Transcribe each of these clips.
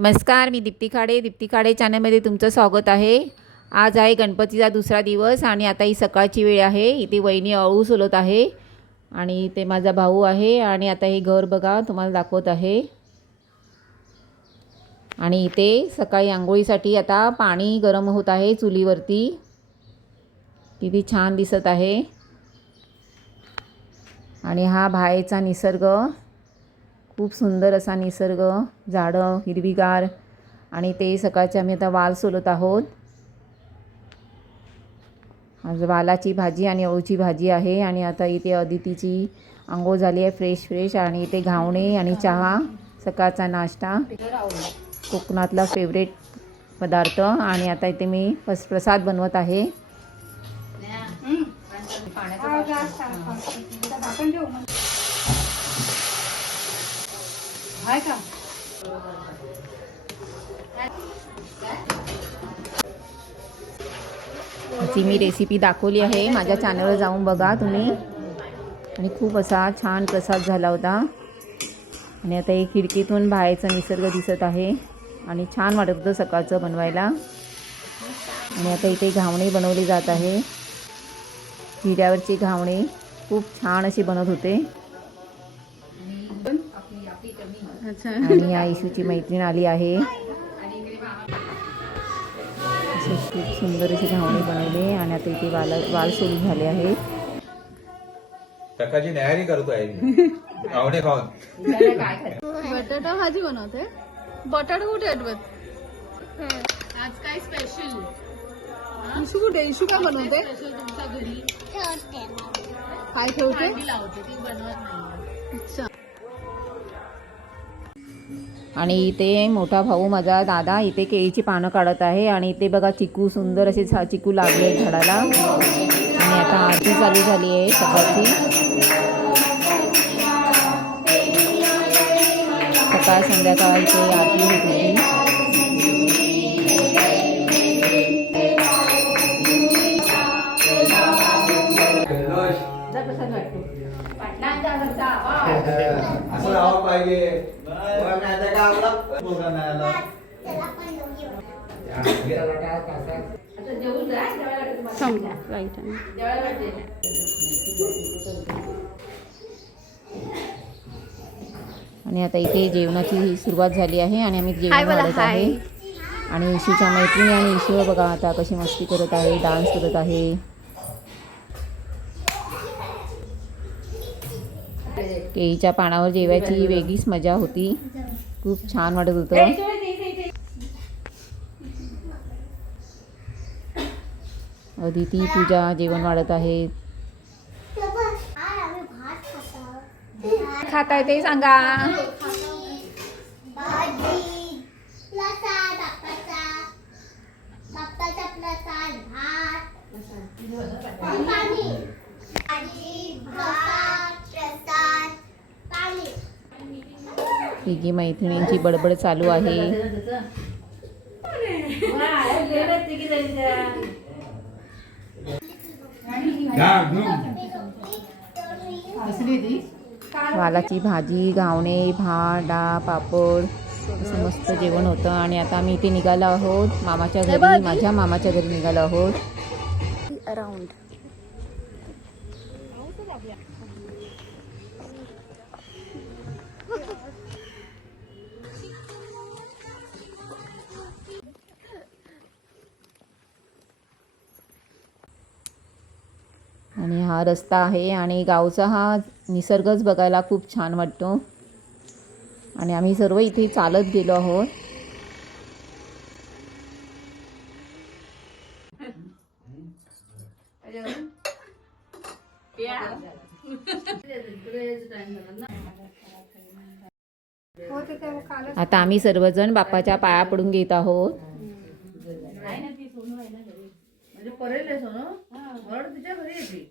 नमस्कार मी दीप्ती खाडे. दीप्ती खाडे चॅनलमध्ये तुमचं स्वागत आहे. आज आहे गणपतीचा दुसरा दिवस आणि आता ही सकाळची वेळ आहे. इथे वहिनी अळू सोलत आहे आणि ते माझा भाऊ आहे आणि आता हे घर बघा तुम्हाला दाखवत आहे. आणि इथे सकाळी आंघोळीसाठी आता पाणी गरम होत आहे चुलीवरती. किती छान दिसत आहे. आणि हा बाहेरचा निसर्ग खूप सुंदर असा निसर्ग झाडं हिरवीगार आणि ते सकाळचे आम्ही आता वाल सोलत आहोत. आज वालाची भाजी आणि अळूची भाजी आहे आणि आता इथे अदितीची आंघोळ झाली आहे फ्रेश फ्रेश. आणि इथे घावणे आणि चहा सकाळचा नाश्ता कोकणातला फेवरेट पदार्थ. आणि आता इथे मी प्रसाद बनवत आहे. ती मी रेसिपी दाखवली आहे माझ्या चॅनलवर जाऊन बघा तुम्ही. आणि खूप असा छान प्रसाद झाला होता. आणि आता हे खिडकीतून बाहेरचा निसर्ग दिसत आहे. आणि छान वाटत होतं सकाळचं बनवायला. आणि आता इथे घावणे बनवली जात आहे. हिऱ्यावरचे घावणे खूप छान असे बनत होते. आणि या इशूची मैत्रीण आली आहे. असे खूप सुंदर असे घावणे बनवले आणि आता इथे वाल वाल सोडून झाले आहेत सकाळची न्याहारी करतोय मी. आवडे खाऊन. बटाटा भाजी बनवते. बटाटा कुठे आठवत आज काय स्पेशल इशू कुठे? इशू काय बनवते? तुमच्या घरी काय ठेवते? अच्छा. आणि इथे मोठा भाऊ माझा दादा इथे केळीची पानं काढत आहे आणि इथे बघा चिकू सुंदर असे झा चिकू लागले आहेत झाडाला. आणि आता आरती चालू झाली आहे सकाळची. सकाळ संध्याकाळ इथे आरती होती. असं राहावं पाहिजे. आणि आता इथे जेवणाची सुरुवात झाली आहे आणि आम्ही जेवण वाढत आहे. आणि इशूच्या मैत्रिणी आणि इशू बघा आता कशी मस्ती करत आहे डान्स करत आहे. केळीच्या पानावर जेवायची वेगळीच मजा होती. खूप छान वाटत होतं. अदिती पूजा जेवण वाढत आहेत खाताय ते सांगा भाजी प्रसाद बाप्पाचा बाप्पाचा प्रसाद भात पाणी भाजी भात प्रसाद पाणी तिघी मैत्रिणींची बडबड चालू आहे. वालाची भाजी घावणे भात डाळ पापड असं मस्त जेवण होतं. आणि आता आम्ही इथे निघालो आहोत. मामाच्या घरी माझ्या मामाच्या घरी निघालो आहोत. अराउंड आणि हा रस्ता आहे आणि गावचा हा निसर्गच बघायला खूप छान वाटतो. आणि आम्ही सर्व इथे चालत गेलो आहोत. आता आम्ही सर्वजण बाप्पाच्या पाया पडून घेत आहोत म्हणजे परेल आहे सोनू मला तिच्या घरी येते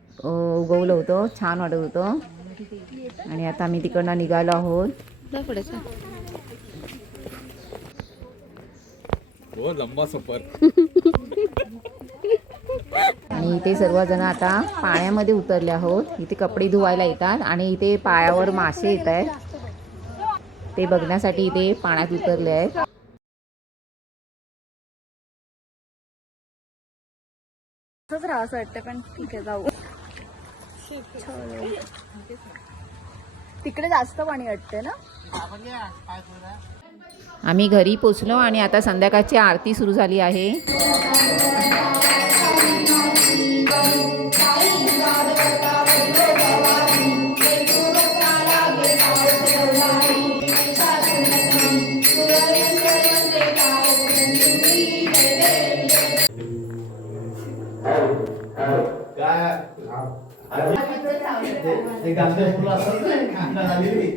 उगवलं होतं. छान वाटत होतं. आणि आता आम्ही तिकडनं निघालो आहोत. आणि इथे सर्वजण आता पाण्यामध्ये उतरले आहोत. इथे कपडे धुवायला येतात आणि इथे पायावर मासे येत आहेत. ते बघण्यासाठी इथे पाण्यात उतरले आहेत. असंच राहावं वाटतं पण ठीक आहे जाऊ. तिकडे जास्त पाणी वाटते ना? आम्ही घरी पोचलो आणि आता संध्याकाळची आरती सुरू झाली आहे. ते गांधी फुलं असतात ना कांदा झालेली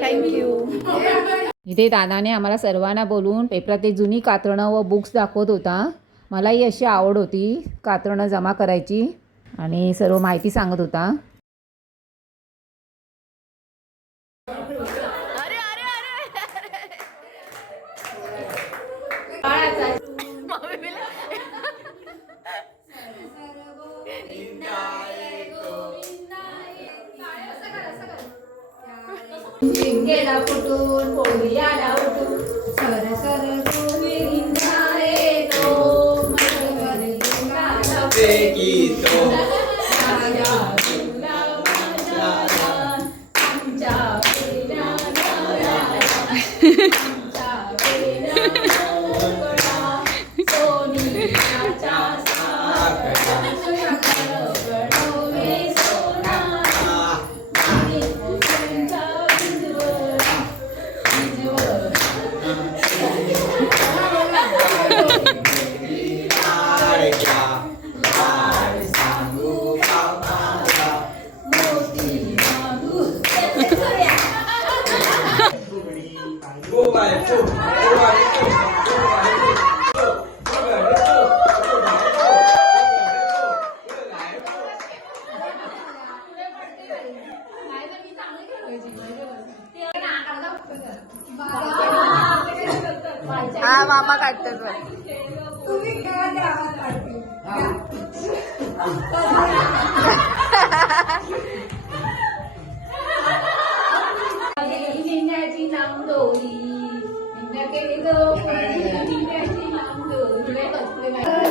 थँक्यू इथे दादाने आम्हाला सर्वांना बोलून पेपरात जुनी कातरणं व बुक्स दाखवत होता. मलाही अशी आवड होती कातरणं जमा करायची आणि सर्व माहिती सांगत होता. गेला फुटून पोळी आला उठून सर सर गोविंदा रे तो मरवर Lingala cơ không? Em đi làm đường, em ở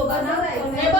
ตัวก็น่ารัก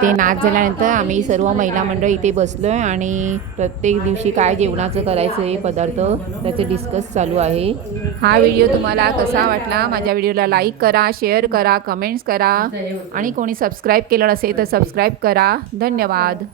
ते नाच झाल्यानंतर आम्ही सर्व महिला मंडळ इथे बसलो आहे आणि प्रत्येक दिवशी काय जेवणाचं करायचं हे पदार्थ त्याचं डिस्कस चालू आहे. हा व्हिडिओ तुम्हाला कसा वाटला? माझ्या व्हिडिओला लाईक करा शेअर करा कमेंट्स करा आणि कोणी सबस्क्राईब केलं नसेल तर सबस्क्राईब करा. धन्यवाद.